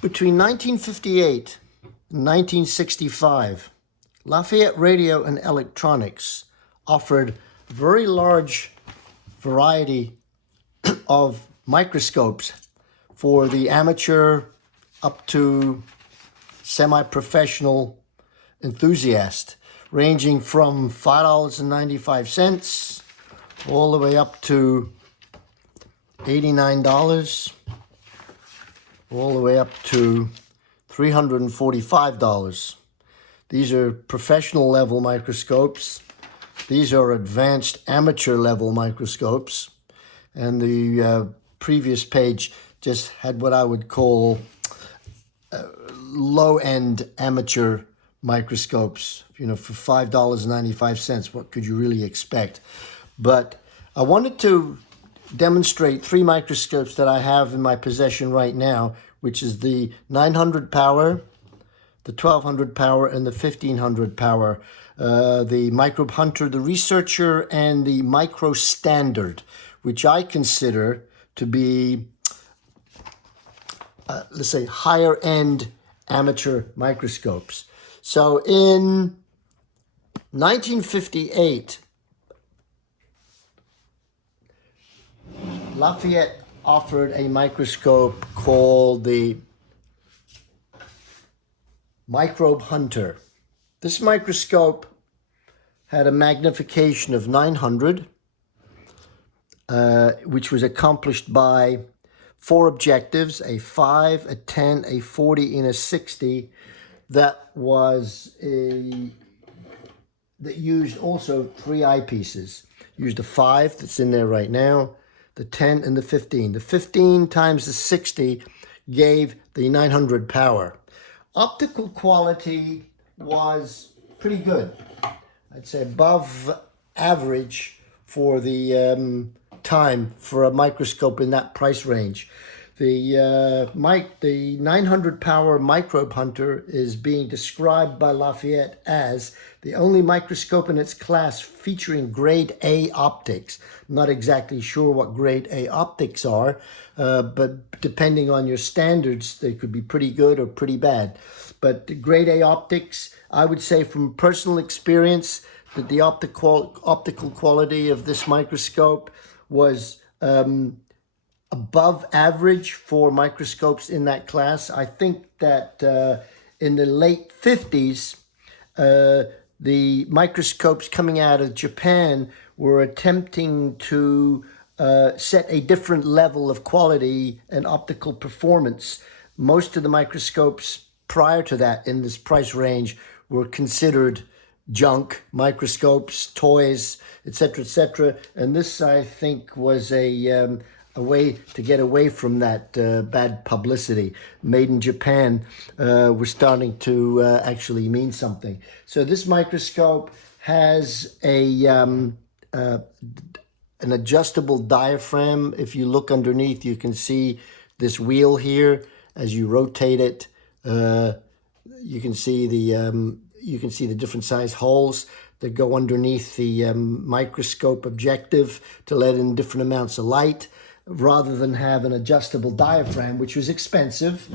Between 1958 and 1965, Lafayette Radio and Electronics offered a very large variety of microscopes for the amateur up to semi-professional enthusiast, ranging from $5.95 all the way up to $89, all the way up to $345. These are professional level microscopes. These are advanced amateur level microscopes. And the previous page just had what I would call low-end amateur microscopes. You know, for $5.95, what could you really expect? But I wanted to demonstrate three microscopes that I have in my possession right now, which is the 900 power, the 1200 power, and the 1500 power. The Microbe Hunter, the Researcher, and the Micro Standard, which I consider to be, let's say, higher-end amateur microscopes. So in 1958, Lafayette offered a microscope called the Microbe Hunter. This microscope had a magnification of 900, which was accomplished by 4 objectives, a 5, a 10, a 40, and a 60. That used also 3 eyepieces. Used a 5 that's in there right now, the 10 and the 15. The 15 times the 60 gave the 900 power. Optical quality was pretty good. I'd say above average for the time for a microscope in that price range. The 900 power Microbe Hunter is being described by Lafayette as the only microscope in its class featuring grade A optics. I'm not exactly sure what grade A optics are, but depending on your standards, they could be pretty good or pretty bad. But the grade A optics, I would say from personal experience that the optical quality of this microscope was above average for microscopes in that class. I think that in the late 50s, the microscopes coming out of Japan were attempting to set a different level of quality and optical performance. Most of the microscopes prior to that in this price range were considered junk microscopes, toys, etc., and this, I think, was a way to get away from that bad publicity. Made in Japan was starting to actually mean something. So this microscope has an adjustable diaphragm. If you look underneath, you can see this wheel here. As you rotate it, you can see the different size holes that go underneath the microscope objective to let in different amounts of light, rather than have an adjustable diaphragm, which was expensive,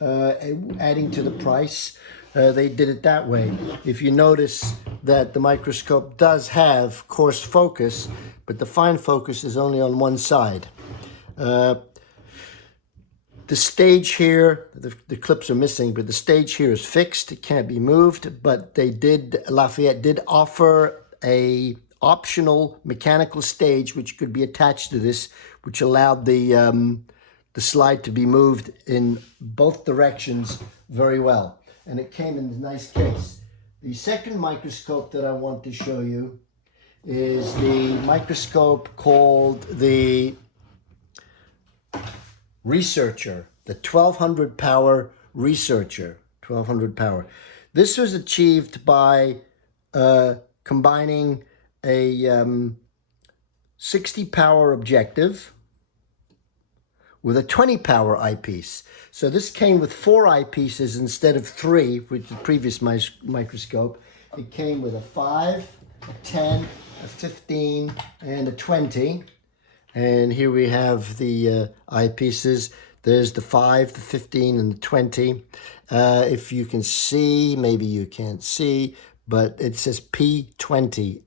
adding to the price. They did it that way. If you notice that the microscope does have coarse focus, but the fine focus is only on one side. The stage here, the clips are missing, but the stage here is fixed. It can't be moved, but Lafayette did offer a optional mechanical stage which could be attached to this, which allowed the slide to be moved in both directions very well. And it came in a nice case. The second microscope that I want to show you is the microscope called the Researcher, the 1200 power Researcher, 1200 power. This was achieved by combining a 60 power objective with a 20 power eyepiece. So this came with 4 eyepieces instead of 3 with the previous microscope. It came with a 5, a 10, a 15, and a 20. And here we have the eyepieces. There's the 5, the 15, and the 20. If you can see, maybe you can't see, but it says P20,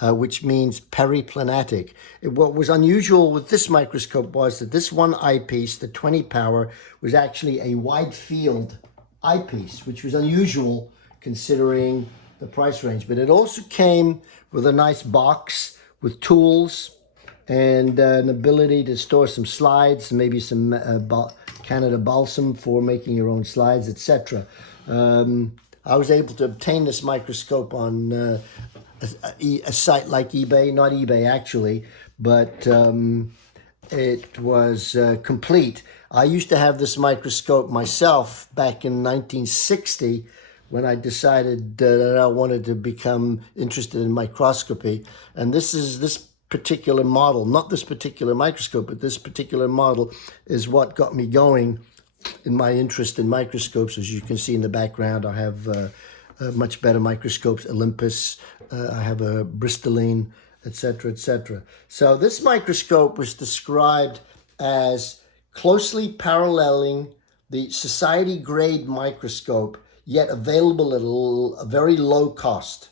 which means periplanatic. What was unusual with this microscope was that this one eyepiece, the 20 power, was actually a wide field eyepiece, which was unusual considering the price range. But it also came with a nice box with tools and an ability to store some slides, maybe some Canada balsam for making your own slides, etc. I was able to obtain this microscope on a site like eBay, not eBay actually, but it was complete. I used to have this microscope myself back in 1960 when I decided that I wanted to become interested in microscopy. And this particular model, not this particular microscope, but this particular model is what got me going in my interest in microscopes. As you can see in the background, I have much better microscopes, Olympus, I have a Bristoline, etc., etc. So this microscope was described as closely paralleling the society grade microscope, yet available at a very low cost.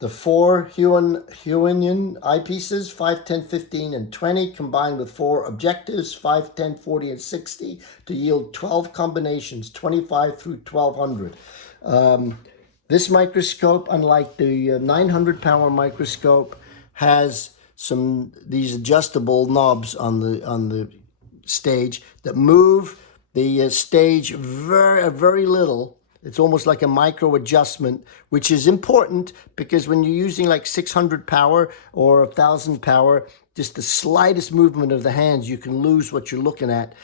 The 4 Huonian eyepieces, 5, 10, 15, and 20, combined with 4 objectives, 5, 10, 40, and 60, to yield 12 combinations, 25 through 1200. This microscope, unlike the 900 power microscope, has these adjustable knobs on the stage that move the stage very little. It's almost like a micro adjustment, which is important because when you're using like 600 power or 1000 power, just the slightest movement of the hands, you can lose what you're looking at.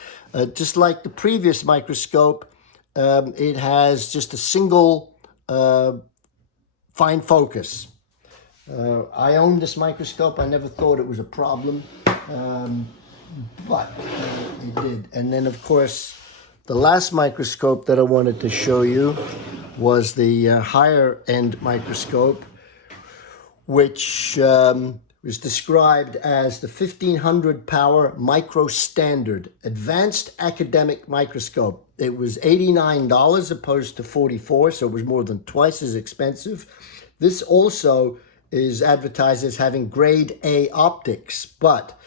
Just like the previous microscope, it has just a single fine focus. I own this microscope. I never thought it was a problem, but it did. And then, of course, the last microscope that I wanted to show you was the higher end microscope, which was described as the 1500 power micro standard advanced academic microscope. It was $89 opposed to $44, so it was more than twice as expensive. This also is advertised as having grade A optics, but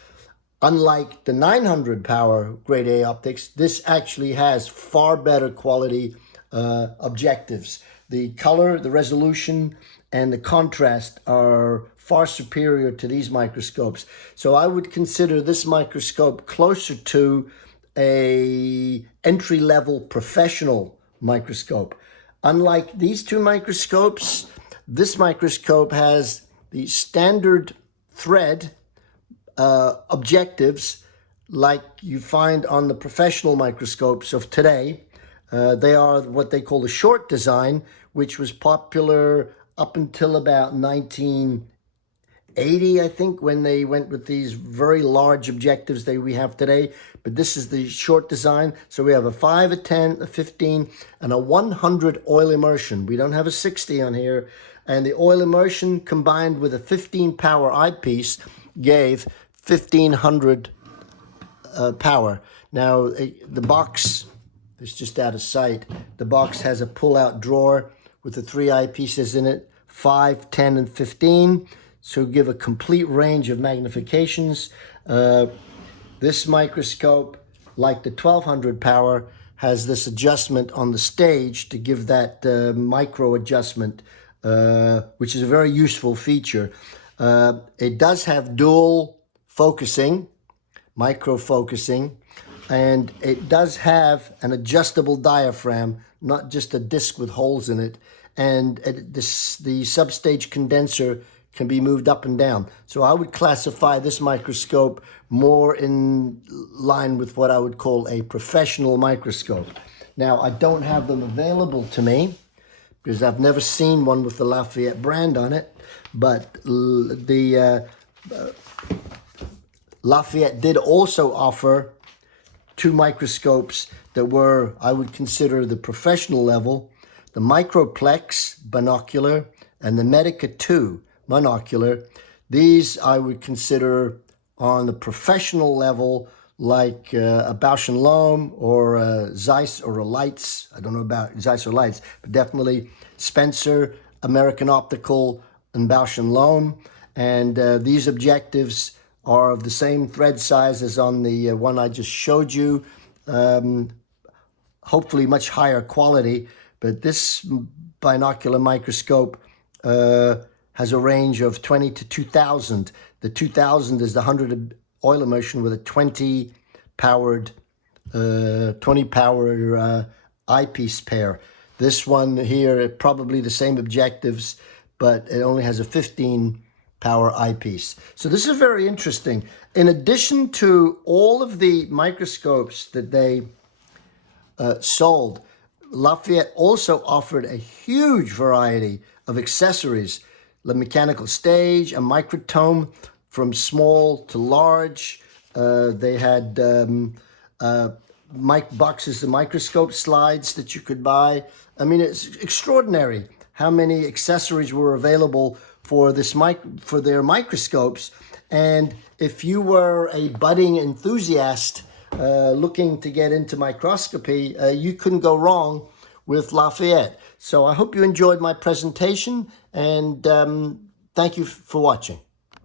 unlike the 900 power grade A optics, this actually has far better quality objectives. The color, the resolution, and the contrast are far superior to these microscopes. So I would consider this microscope closer to a entry-level professional microscope. Unlike these two microscopes, this microscope has the standard thread objectives like you find on the professional microscopes of today. They are what they call the short design, which was popular up until about 1980, I think, when they went with these very large objectives that we have today. But this is the short design. So we have a 5, a 10, a 15, and a 100 oil immersion. We don't have a 60 on here. And the oil immersion combined with a 15 power eyepiece gave 1500 power. Now, the box is just out of sight. The box has a pull-out drawer with the 3 eyepieces in it, 5, 10, and 15. So give a complete range of magnifications. This microscope, like the 1200 power, has this adjustment on the stage to give that micro adjustment, which is a very useful feature. It does have dual focusing, micro focusing, and it does have an adjustable diaphragm, not just a disc with holes in it. And the substage condenser can be moved up and down. So I would classify this microscope more in line with what I would call a professional microscope. Now, I don't have them available to me because I've never seen one with the Lafayette brand on it, but the Lafayette did also offer 2 microscopes that were, I would consider, the professional level, the Microplex binocular and the Medica 2 monocular. These I would consider on the professional level like a Bausch and Lomb or a Zeiss or a Leitz. I don't know about Zeiss or Leitz, but definitely Spencer, American Optical, and Bausch and Lomb. And these objectives are of the same thread size as on the one I just showed you. Hopefully much higher quality, but this binocular microscope has a range of 20 to 2000. The 2000 is the 100 oil immersion with a 20 power eyepiece pair. This one here, probably the same objectives, but it only has a 15 power eyepiece. So this is very interesting. In addition to all of the microscopes that they sold, Lafayette also offered a huge variety of accessories, the mechanical stage, a microtome from small to large. They had boxes of microscope slides that you could buy. I mean, it's extraordinary how many accessories were available for for their microscopes. And if you were a budding enthusiast looking to get into microscopy, you couldn't go wrong with Lafayette. So I hope you enjoyed my presentation, and thank you for watching.